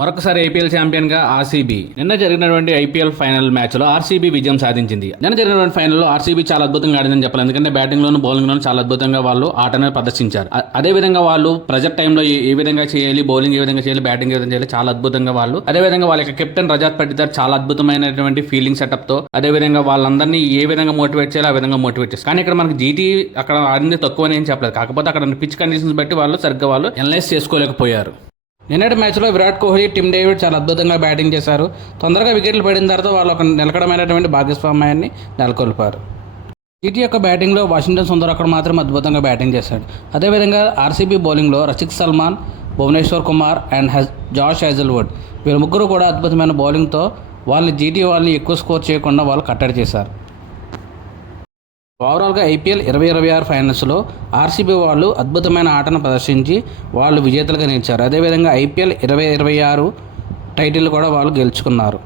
మరొకసారి IPL champion గా RCB. నిన్న జరిగినటువంటి ఐపీఎల్ ఫైనల్ మ్యాచ్ లో ఆర్సీబీ విజయం సాధించింది. నిన్న జరిగినటువంటి ఫైనల్ లో ఆర్సీబీ చాలా అద్భుతంగా ఆడిందని చెప్పాలి. ఎందుకంటే బ్యాటింగ్ లోను బౌలింగ్ లోను చాలా అద్భుతంగా వాళ్ళు ఆటనే ప్రదర్శించారు. అదే విధంగా వాళ్ళు ప్రెజర్ టైంలో ఏ విధంగా చేయాలి, బౌలింగ్ ఏ విధంగా చేయాలి, బ్యాటింగ్ ఏ విధంగా చేయాలి, చాలా అద్భుతంగా వాళ్ళు. అదే విధంగా వాళ్ళ యొక్క కెప్టెన్ రజాత్ పటిదార్ చాలా అద్భుతమైనటువంటి ఫీల్డింగ్ సెటప్ తో అదే విధంగా వాళ్ళందరినీ ఏ విధంగా మోటివేట్ చేయాలి ఆ విధంగా మోటివేట్ చేస్తారు. కానీ ఇక్కడ మనకి జీటీ అక్కడ ఆడింది తక్కువని ఏం చెప్పలేదు. కాకపోతే అక్కడ పిచ్ కండిషన్స్ బట్టి వాళ్ళు సరిగ్గా వాళ్ళు అనలైజ్ చేసుకోలేకపోయారు. నిన్నటి మ్యాచ్లో విరాట్ కోహ్లీ, టిమ్ డేవిడ్ చాలా అద్భుతంగా బ్యాటింగ్ చేశారు. తొందరగా వికెట్లు పడిన తర్వాత వాళ్ళు ఒక నిలకడమైనటువంటి భాగస్వామ్యాన్ని నెలకొల్పారు. జీటీ యొక్క బ్యాటింగ్లో వాషింగ్టన్ సుందర్ అక్కడ మాత్రం అద్భుతంగా బ్యాటింగ్ చేశాడు. అదేవిధంగా ఆర్సీబీ బౌలింగ్లో Rashid Salman, Bhuvneshwar Kumar and Josh Hazlewood వీరు ముగ్గురు కూడా అద్భుతమైన బౌలింగ్తో వాళ్ళని జీటీ వాళ్ళని ఎక్కువ స్కోర్ చేయకుండా వాళ్ళు కట్టడి చేశారు. ఓవరాల్గా ఐపీఎల్ 2026 ఫైనల్స్లో ఆర్సీబీ వాళ్ళు అద్భుతమైన ఆటను ప్రదర్శించి వాళ్ళు విజేతలుగా నిలిచారు. అదేవిధంగా ఐపీఎల్ 2026 టైటిల్ కూడా వాళ్ళు గెలుచుకున్నారు.